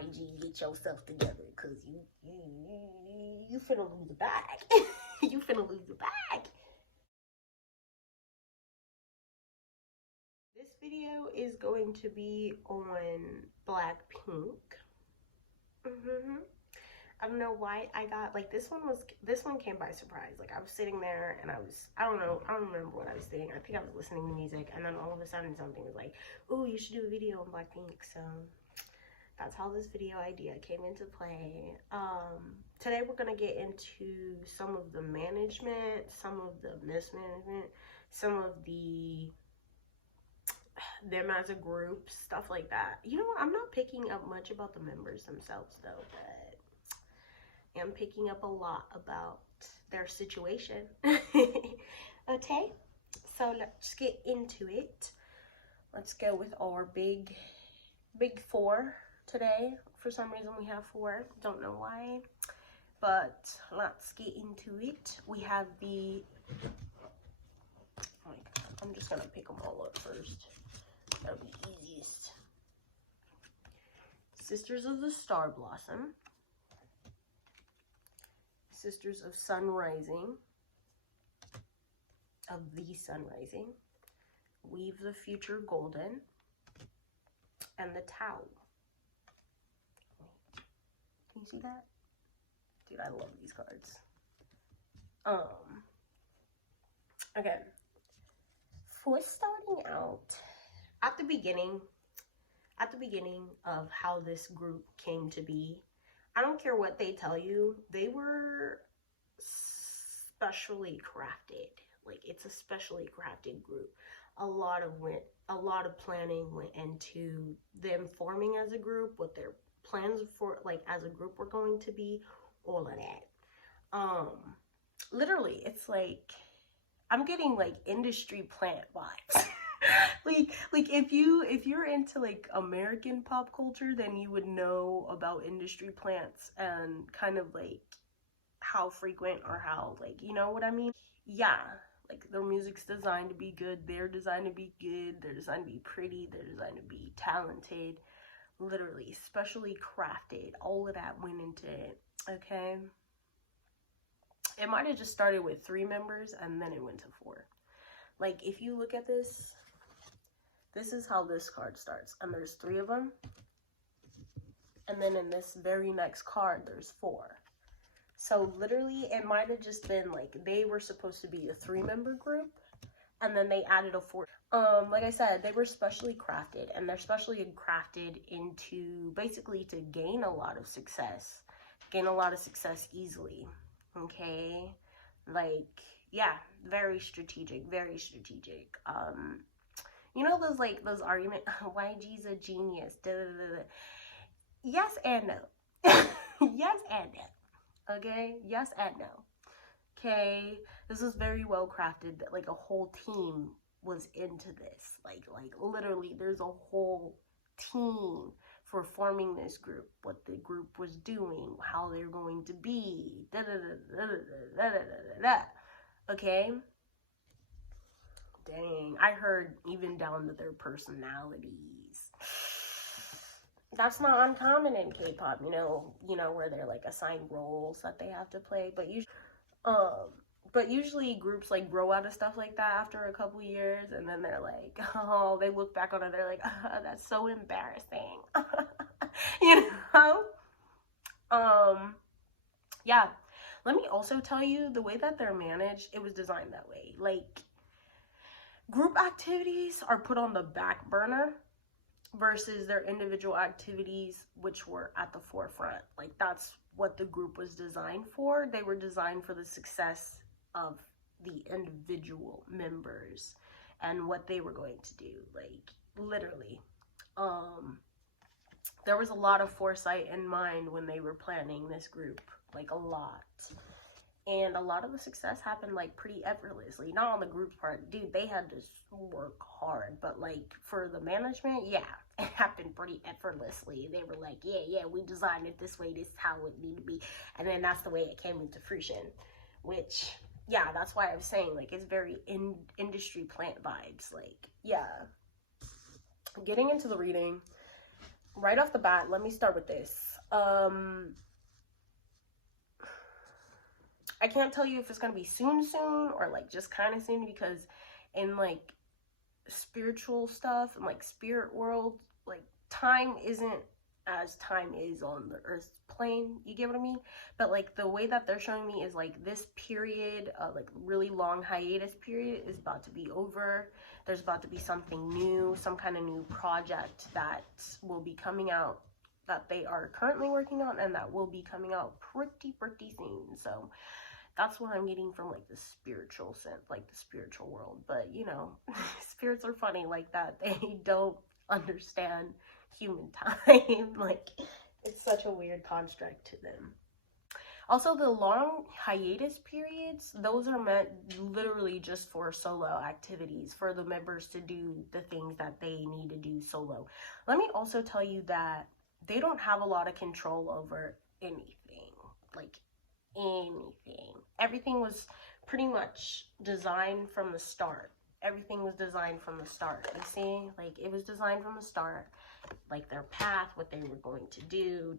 YG, get yourself together, cause you finna lose the bag. You finna lose the bag. This video is going to be on BlackPink. I don't know why I got, like, this one came by surprise. Like, I was sitting there and I don't remember what I was doing. I think I was listening to music, and then all of a sudden something was like, oh, you should do a video on BlackPink. So that's how this video idea came into play. Today we're gonna get into some of the management, some of the mismanagement, some of them as a group, stuff like that. You know what? I'm not picking up much about the members themselves though, but I'm picking up a lot about their situation. Okay, so let's get into it. Let's go with our big four today. For some reason we have four, don't know why, but let's get into it. We have I'm just gonna pick them all up first. That'll be easiest. Sisters of the Star Blossom, Sisters of Sun Rising, of the Sun Rising, Weave the Future Golden, and the Tau. Can you see that? Dude, I love these cards. Okay. For starting out, at the beginning of how this group came to be, I don't care what they tell you, they were specially crafted. Like, it's a specially crafted group. A lot of planning went into them forming as a group, what their plans for, like, as a group were going to be, all of that. Literally, it's like, I'm getting like industry plant vibes. like if you're into like American pop culture, then you would know about industry plants and kind of like how frequent or how, like, you know what I mean? Yeah, like their music's designed to be good, they're designed to be good, they're designed to be pretty, they're designed to be talented. Literally, specially crafted. All of that went into it, okay? It might have just started with 3 members and then it went to 4. Like, if you look at this, this is how this card starts. And there's 3 of them. And then in this very next card, there's 4. So literally, it might have just been like, they were supposed to be a 3-member group. And then they added a 4th. Like I said, they were specially crafted. And they're specially crafted into, basically, to gain a lot of success. Gain a lot of success easily. Okay, like, yeah, very strategic. You know those arguments, YG's a genius, da, da, da, da. Yes and no. Yes and no. Okay, yes and no. Okay, this is very well crafted, that like a whole team was into this. Like literally, there's a whole team for forming this group, what the group was doing, how they're going to be, da da da da da da da da da. Okay? Dang, I heard even down to their personalities. That's not uncommon in K-pop, you know, where they're like assigned roles that they have to play, but usually groups like grow out of stuff like that after a couple years, and then they're like, oh, they look back on it, they're like, oh, that's so embarrassing. You know? Yeah. Let me also tell you, the way that they're managed, it was designed that way. Like, group activities are put on the back burner versus their individual activities, which were at the forefront. Like, that's what the group was designed for. They were designed for the success of the individual members and what they were going to do. Like, literally, there was a lot of foresight in mind when they were planning this group, like a lot. And a lot of the success happened like pretty effortlessly. Not on the group's part, dude, they had to work hard, but like for the management, yeah, it happened pretty effortlessly. They were like, yeah, we designed it this way, this is how it need to be, and then that's the way it came into fruition. Which, yeah, that's why I was saying, like, it's very industry plant vibes. Like, yeah. Getting into the reading, right off the bat, let me start with this. I can't tell you if it's gonna be soon or like just kind of soon, because in like spiritual stuff and like spirit world, like time isn't as time is on the earth's plane, you get what I mean? But like the way that they're showing me is like this period, like really long hiatus period, is about to be over. There's about to be something new, some kind of new project that will be coming out, that they are currently working on, and that will be coming out pretty soon. So that's what I'm getting from like the spiritual sense, like the spiritual world. But you know, spirits are funny like that. They don't understand human time. Like, it's such a weird construct to them. Also, the long hiatus periods, those are meant literally just for solo activities, for the members to do the things that they need to do solo. Let me also tell you that they don't have a lot of control over anything. Like, anything. Everything was pretty much designed from the start. Everything was designed from the start. You see? Like, it was designed from the start. Like, their path, what they were going to do,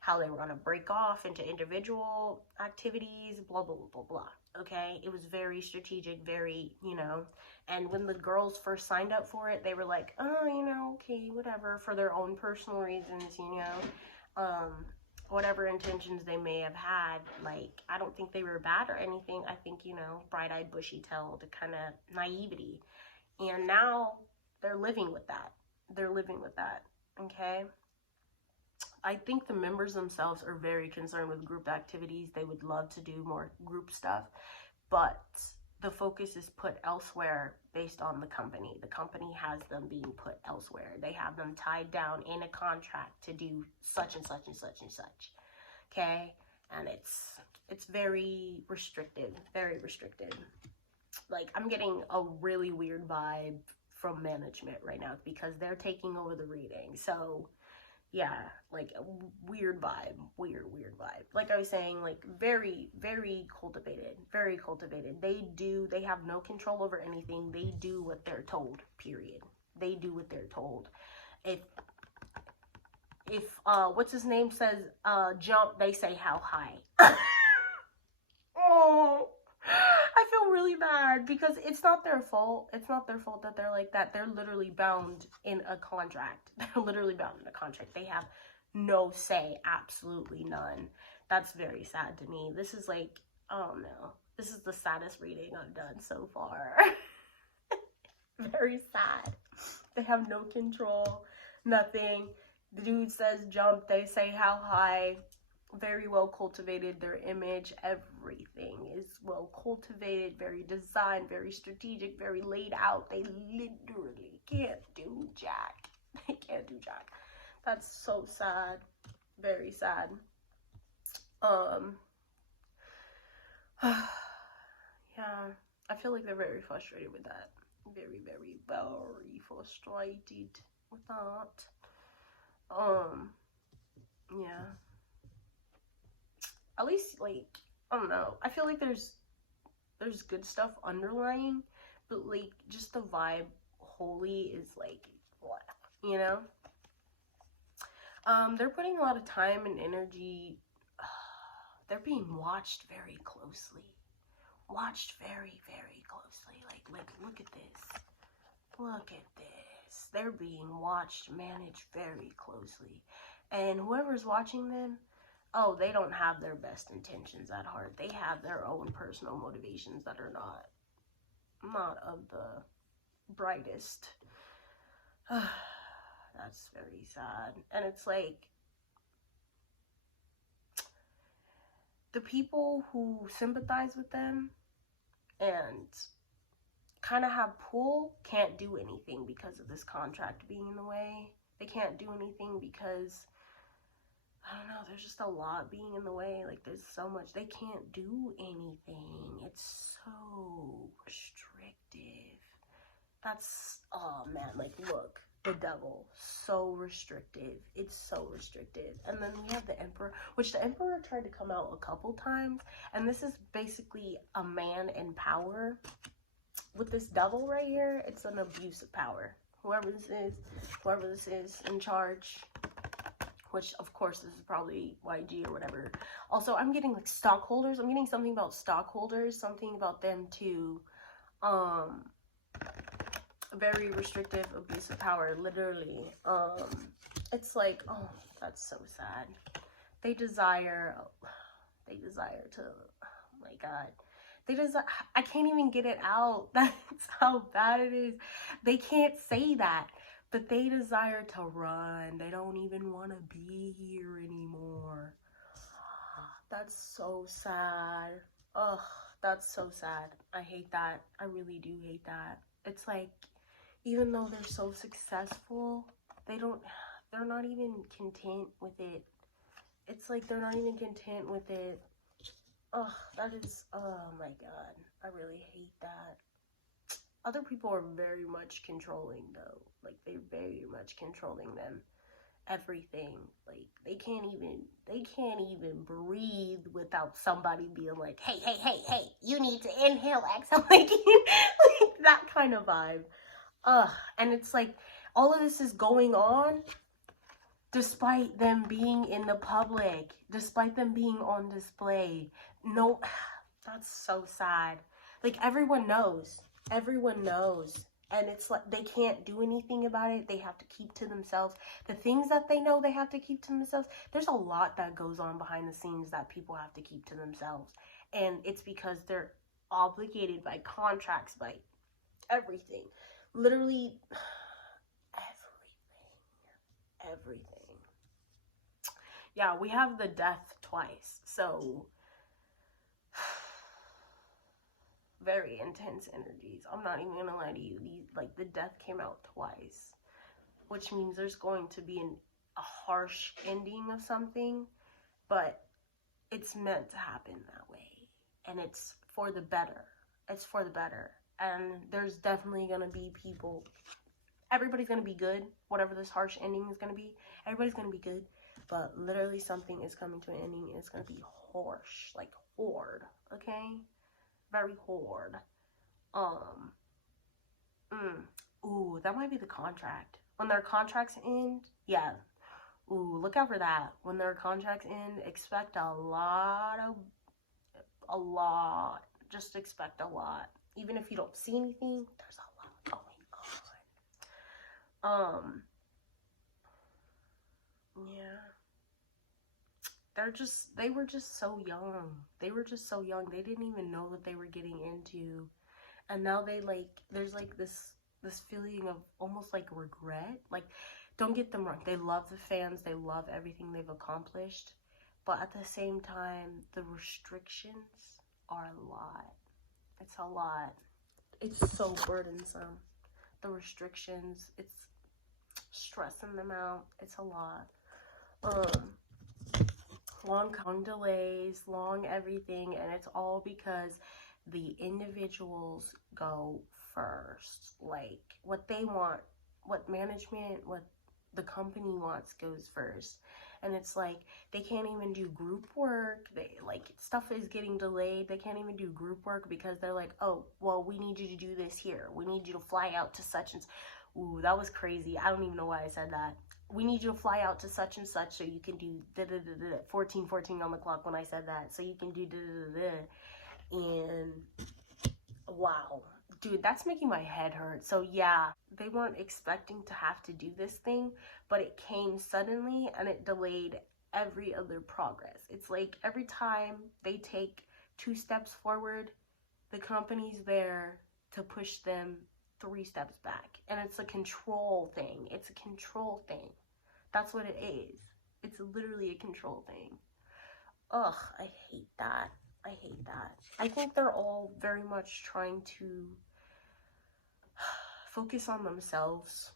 how they were going to break off into individual activities, blah, blah, blah, blah, blah. Okay? It was very strategic, very, you know. And when the girls first signed up for it, they were like, oh, you know, okay, whatever, for their own personal reasons, you know. Whatever intentions they may have had, like, I don't think they were bad or anything. I think, you know, bright-eyed, bushy-tailed kind of naivety. And now they're living with that. They're living with that, okay? I think the members themselves are very concerned with group activities. They would love to do more group stuff, but the focus is put elsewhere based on the company. The company has them being put elsewhere. They have them tied down in a contract to do such and such and such and such. Okay? And it's very restricted. Very restricted. Like, I'm getting a really weird vibe from management right now because they're taking over the reading. So, yeah, like a weird vibe, weird vibe. Like I was saying, like very cultivated, very cultivated. They have no control over anything. They do what they're told, period. They do what they're told. If what's his name says jump, they say how high. Oh, I feel really bad because it's not their fault. It's not their fault that they're like that. They're literally bound in a contract. They're literally bound in a contract. They have no say, absolutely none. That's very sad to me. This is like, oh no. This is the saddest reading I've done so far. Very sad. They have no control, nothing. The dude says jump, they say how high. Very well cultivated, their image, everything is well cultivated, very designed, very strategic, very laid out. They literally can't do jack. They can't do jack. That's so sad. Very sad. Yeah, I feel like they're very frustrated with that. Very frustrated with that. Yeah. At least, like, I don't know, I feel like there's good stuff underlying, but like just the vibe wholly is like, what, you know? They're putting a lot of time and energy. They're being watched very closely. Watched very closely. Like look at this. Look at this. They're being watched, managed very closely. And whoever's watching them, oh, they don't have their best intentions at heart. They have their own personal motivations that are not of the brightest. That's very sad. And it's like, the people who sympathize with them and kind of have pull can't do anything because of this contract being in the way. They can't do anything because, I don't know, there's just a lot being in the way. Like, there's so much. They can't do anything. It's so restrictive. That's, oh man, like, look, the devil, so restrictive. It's so restrictive. And then we have the Emperor, which the Emperor tried to come out a couple times. And this is basically a man in power. With this devil right here, it's an abuse of power. whoever this is in charge, which of course this is probably YG or whatever. Also, I'm getting like stockholders. I'm getting something about stockholders, something about them to, very restrictive abuse of power, literally. It's like, oh, that's so sad. They desire to, oh my god. I can't even get it out. That's how bad it is. They can't say that, but they desire to run. They don't even want to be here anymore. That's so sad. Ugh, that's so sad. I hate that. I really do hate that. It's like, even though they're so successful, they're not even content with it. It's like they're not even content with it. Ugh, that is, oh my god, I really hate that. Other people are very much controlling though. Like, they're very much controlling them. Everything. Like, they can't even breathe without somebody being like, hey, you need to inhale, exhale, like that kind of vibe. Ugh, and it's like, all of this is going on despite them being in the public, despite them being on display. No, that's so sad. Like, everyone knows, and it's like, they can't do anything about it. They have to keep to themselves. The things that they know they have to keep to themselves, there's a lot that goes on behind the scenes that people have to keep to themselves, and it's because they're obligated by contracts, by everything, literally everything. Yeah, we have the death twice, so very intense energies. I'm not even gonna lie to you. Like, the death came out twice, which means there's going to be a harsh ending of something, but it's meant to happen that way, and it's for the better. It's for the better, and there's definitely gonna be people. Everybody's gonna be good. Whatever this harsh ending is gonna be, everybody's gonna be good. But literally, something is coming to an ending, and it's gonna be harsh, like hard. Okay, very hard. Ooh, that might be the contract. When their contracts end, yeah. Ooh, look out for that. When their contracts end, expect a lot. Just expect a lot. Even if you don't see anything, there's a lot going on. Yeah. They were just so young. They didn't even know what they were getting into. And now there's like this feeling of almost like regret. Like, don't get them wrong. They love the fans. They love everything they've accomplished. But at the same time, the restrictions are a lot. It's a lot. It's so burdensome. The restrictions, it's stressing them out. It's a lot. Long delays, long everything, and it's all because the individuals go first. Like, what they want, what management, what the company wants goes first. And it's like, they can't even do group work. Stuff is getting delayed. They can't even do group work because they're like, oh, well, we need you to do this here. We need you to fly out to such and such. Ooh, that was crazy. I don't even know why I said that. We need you to fly out to such and such so you can do 14:14 on the clock when I said that. So you can do and wow, dude, that's making my head hurt. So yeah, they weren't expecting to have to do this thing, but it came suddenly and it delayed every other progress. It's like every time they take 2 steps forward, the company's there to push them 3 steps back. And it's a control thing. It's a control thing. That's what it is. It's literally a control thing. Ugh, I hate that. I hate that. I think they're all very much trying to focus on themselves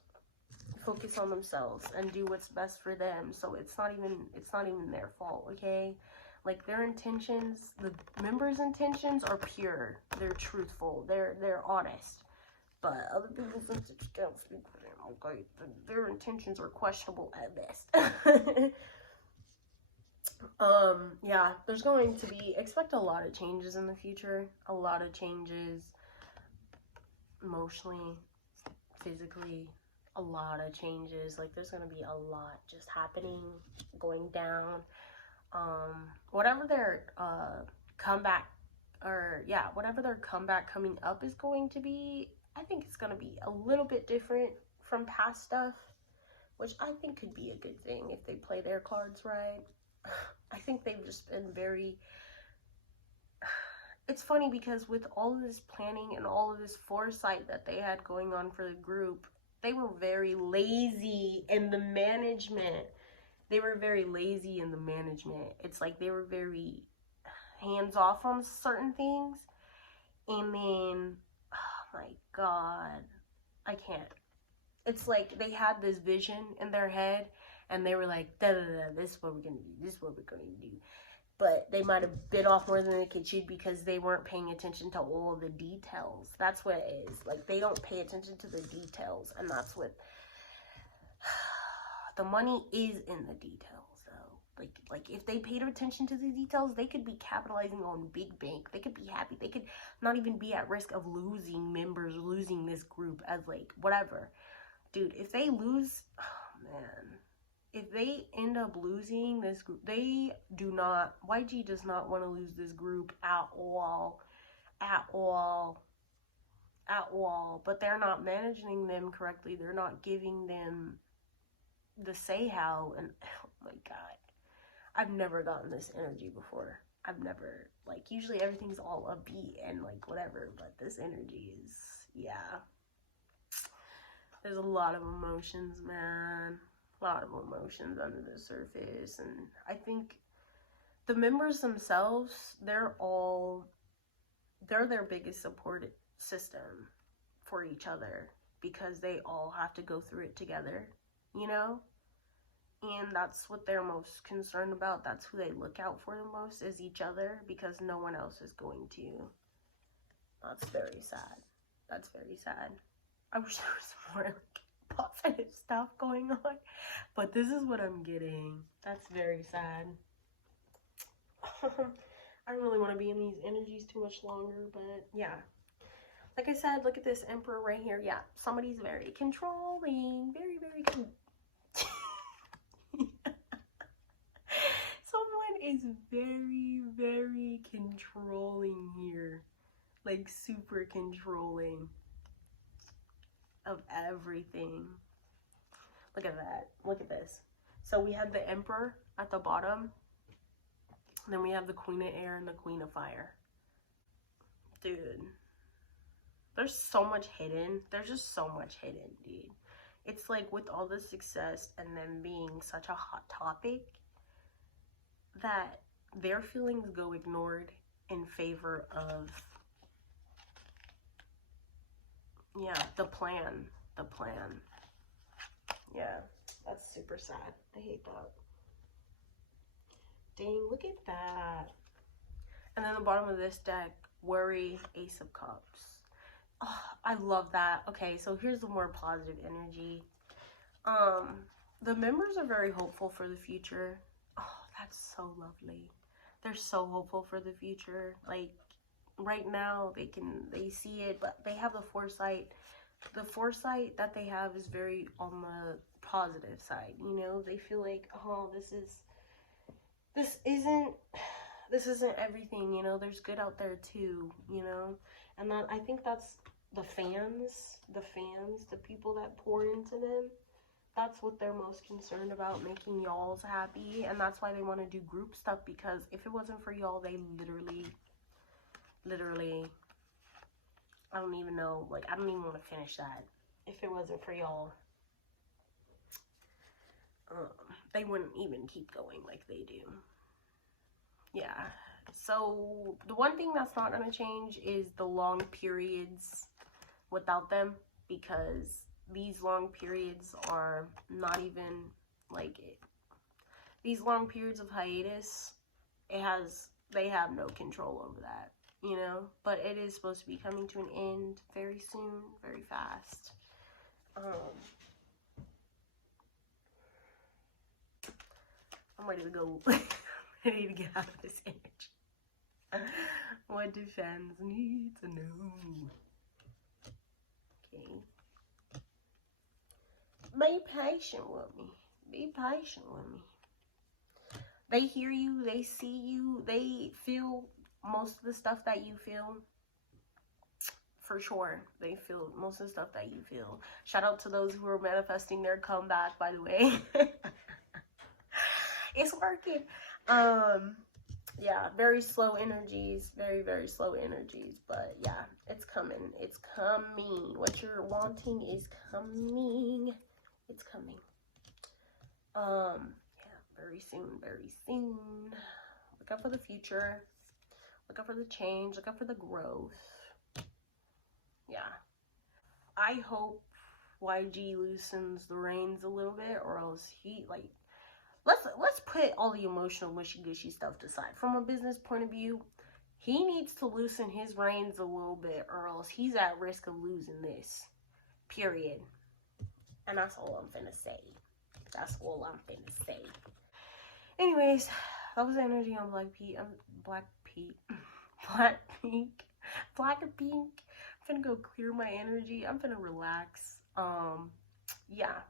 and do what's best for them. So it's not even their fault, okay? Like, their intentions, the members' intentions are pure. They're truthful. They're honest. But other people's intentions can't speak for them, okay? Their intentions are questionable at best. Yeah, there's going to be, expect a lot of changes in the future. A lot of changes emotionally, physically, a lot of changes. Like, there's gonna be a lot just happening, going down. Whatever their comeback, or yeah, whatever their comeback coming up is going to be, I think it's gonna be a little bit different from past stuff, which I think could be a good thing if they play their cards right. I think they've just been very... It's funny because with all of this planning and all of this foresight that they had going on for the group, they were very lazy in the management. They were very lazy in the management. It's like they were very hands-off on certain things. And then, oh my God, I can't. It's like they had this vision in their head and they were like, da da da, this is what we're gonna do, this is what we're gonna do. But they might have bit off more than they could chew because they weren't paying attention to all of the details. That's what it is. Like, they don't pay attention to the details, and that's what... The money is in the details, though. Like if they paid attention to the details, they could be capitalizing on big bank. They could be happy. They could not even be at risk of losing members, losing this group as, like, whatever. Dude, if they lose... Oh, man. If they end up losing this group, they do not... YG does not want to lose this group at all. At all. At all. But they're not managing them correctly. They're not giving them the say-how. And, oh my God. I've never gotten this energy before. I've never... Like, usually everything's all upbeat and, like, whatever. But this energy is... Yeah. There's a lot of emotions, man. A lot of emotions under the surface. And I think the members themselves, they're their biggest support system for each other, because they all have to go through it together, you know? And that's what they're most concerned about. That's who they look out for the most, is each other, because no one else is going to. That's very sad. That's very sad. I wish there was more, like, positive stuff going on, but this is what I'm getting. That's very sad. I don't really want to be in these energies too much longer, but yeah, like I said, look at this Emperor right here. Yeah, somebody's very controlling, very someone is very controlling here, like super controlling of everything. Look at that. Look at this. So we have the Emperor at the bottom. Then we have the Queen of Air and the Queen of Fire. Dude. There's so much hidden. There's just so much hidden, dude. It's like with all the success and them being such a hot topic, that their feelings go ignored in favor of, yeah, the plan. The plan. Yeah, that's super sad. I hate that. Dang, look at that. And then the bottom of this deck, Worry, Ace of Cups. Oh, I love that. Okay, so here's the more positive energy. The members are very hopeful for the future. Oh, that's so lovely. They're so hopeful for the future. Like, right now, they see it, but they have the foresight. The foresight that they have is very on the positive side, you know? They feel like, oh, this isn't everything, you know? There's good out there too, you know? And that, I think that's the fans, the people that pour into them. That's what they're most concerned about, making y'all's happy. And that's why they want to do group stuff, because if it wasn't for y'all, they literally, I don't even know, like, I don't even want to finish that. If it wasn't for y'all, they wouldn't even keep going like they do. Yeah. So the one thing that's not going to change is the long periods without them, because these long periods are not even like it. These long periods of hiatus, they have no control over that, you know? But it is supposed to be coming to an end very soon, very fast. I'm ready to go. Ready to get out of this energy. What do fans need to know? Okay. Be patient with me. Be patient with me. They hear you, they see you, they feel most of the stuff that you feel. For sure, they feel most of the stuff that you feel. Shout out to those who are manifesting their comeback, by the way. It's working. Yeah, very slow energies, very slow energies, but yeah, it's coming. It's coming. What you're wanting is coming. It's coming. Yeah, very soon, very soon. Look out for the future. Look out for the change. Look out for the growth. Yeah. I hope YG loosens the reins a little bit, or else he, like, let's put all the emotional mushy gushy stuff aside. From a business point of view, he needs to loosen his reins a little bit, or else he's at risk of losing this. Period. And that's all I'm finna say. That's all I'm finna say. Anyways, that was the energy on BlackPink. BlackPink. I'm finna go clear my energy. I'm finna relax. Yeah.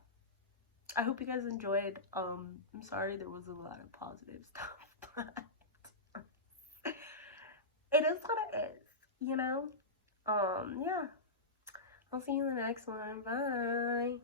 I hope you guys enjoyed. I'm sorry there was a lot of positive stuff, but it is what it is, you know? Yeah. I'll see you in the next one. Bye.